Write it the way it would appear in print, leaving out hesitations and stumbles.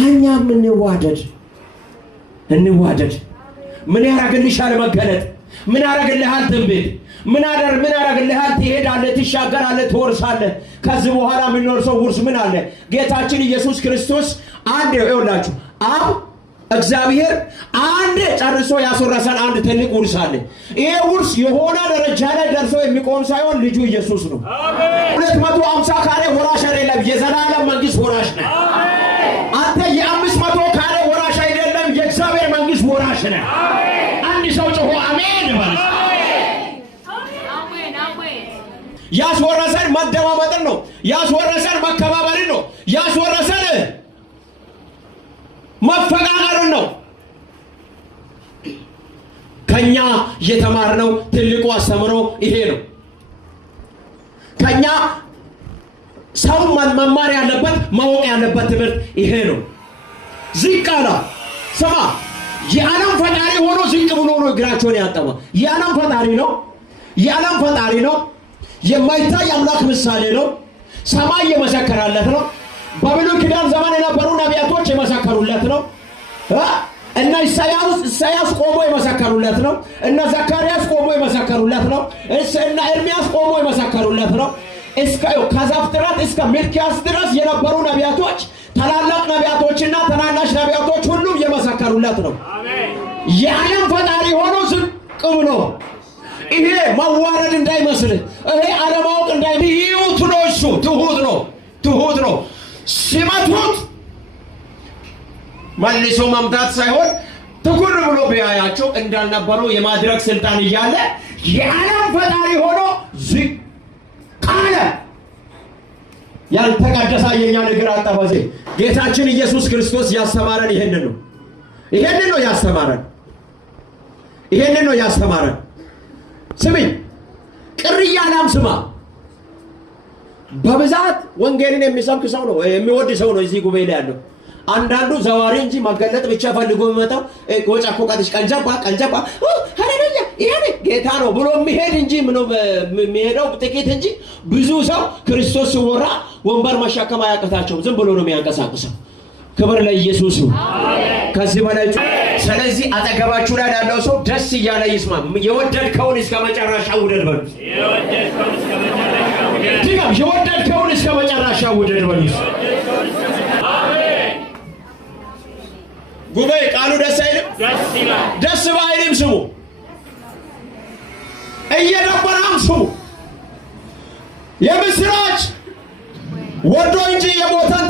እኛም እንዋደድ ምን ያረጋግልሻል መገለጥ ምን ያረጋግልሃል ትንቢት ምን ያረጋግልሃል ትሄዳለህ ትሻገራለህ ትወርሳለህ ከዚህ በኋላ ምን ነው ውርስ ምን አለ ጌታችን ኢየሱስ ክርስቶስ አንድ ይውላችሁ አብ እግዚአብሔር አንድ ጨርሶ ያስወረሰን አንድ ትልቅ ውርስ አለ ይሄ ውርስ የሆነ ደረጃ ላይ ደርሶ የሚቆም ሳይሆን ልጁ ኢየሱስ ነው አሜን 250 ካሬ ወራሽ አይደለም የዘላለም መንግስት ወራሽ ነው አሜን አንተ የ500 ካሬ ወራሽ አይደለም የእግዚአብሔር መንግስት ወራሽ ነው አሜን አንድ ሰው ጮሆ አሜን ማለት አሜን አሜን ያስወረሰን መደማመጥን ነው ያስወረሰን መከባበርን ነው ያስወረሰን መፈቃቀር ነው ከኛ የተማርነው ትልቁ አስተምሮ ይሄ ነው ከኛ ሰው መማር ያለበት ማወቅ ያለበት ትምህርት ይሄ ነው ዝቃላ ሰማ የዓለም ፈጣሪ ሆኖ ዝቅ ብሎ ነው እግራቸውን ያጠመ የዓለም ፈጣሪ ነው የማይታይ አምላክ ምሳሌ ነው ሰማይ የመሰከረለት ነው በብሉይ ኪዳን ዘመን የነበሩ ነቢያቶች የመሰከሩለት ነው እና ኢሳያስ ቆሞ የመሰከሩለት ነው እና ዘካርያስ ቆሞ የመሰከሩለት ነው እና ኤርሚያስ ቆሞ የመሰከሩለት ነው እስከ ከዘፍጥረት እስከ ሚልክያስ ድረስ የነበሩ ነቢያቶች ታላላቅ ነቢያቶችና ታናናሽ ነቢያቶች ሁሉ የመሰከሩለት ነው አሜን የዓለም ፈጣሪ ሆኖ ዝቅ ብሎ ይሄ ማዋረድ እንዳይመስል ይሄ አለማወቅ እንዳይይዩት ነው እሱ ትሁት ነው ሲመቱት መልሶ መምታት ሳይሆን ትኩር ብሎ ቢያያቸው እንዳልነበሩ የማድረግ ስልጣን እያለ የዓለም ፈጣሪ ሆኖ ዝቅ አለ ያልተቀደሰ የኛ ነገር አጣባዜ ጌታችን ኢየሱስ ክርስቶስ ያስተማረን ይሄንን ነው ያስተማረን ስሚ ቅርያላም ስማ በብዛት ወንጌልን የሚሰብክ ሰው ነው የሚወድ ሰው ነው እዚህ ጉባኤ ላይ ያለው አንዳንዱ ዘዋሪ እንጂ ማገለጥ ብቻ ፈልጎ የሚመጣው ቆጫኮ ቀጥሽ ቀንጀባ ሃሌሉያ ይሄ ጌታ ነው ብሎ የሚሄድ እንጂ ምነው የሚሄደው ጥቂት እንጂ ብዙ ሰው ክርስቶስ ሲወራ ወንበር መሸከም አያቅታቸው ዝም ብሎ ነው የሚያንቀሳቅሰው ክብር ለኢየሱስ ይሁን አሜን ከዚህ በላይ ስለዚህ አጠገባችሁ ላይ ያለው ሰው ደስ እያለ ይስማ የወደድከውን እስከ መጨረሻ ውደድ በሉ የወደድከውን እስከ መጨረሻ ውደድ በሉ አሜን ጉባኤ ቃሉ ደስ አይልም ደስ ባይልም ስሙ እየደበራም ስሙ የምስራች ወዶ እንጂ የሞተን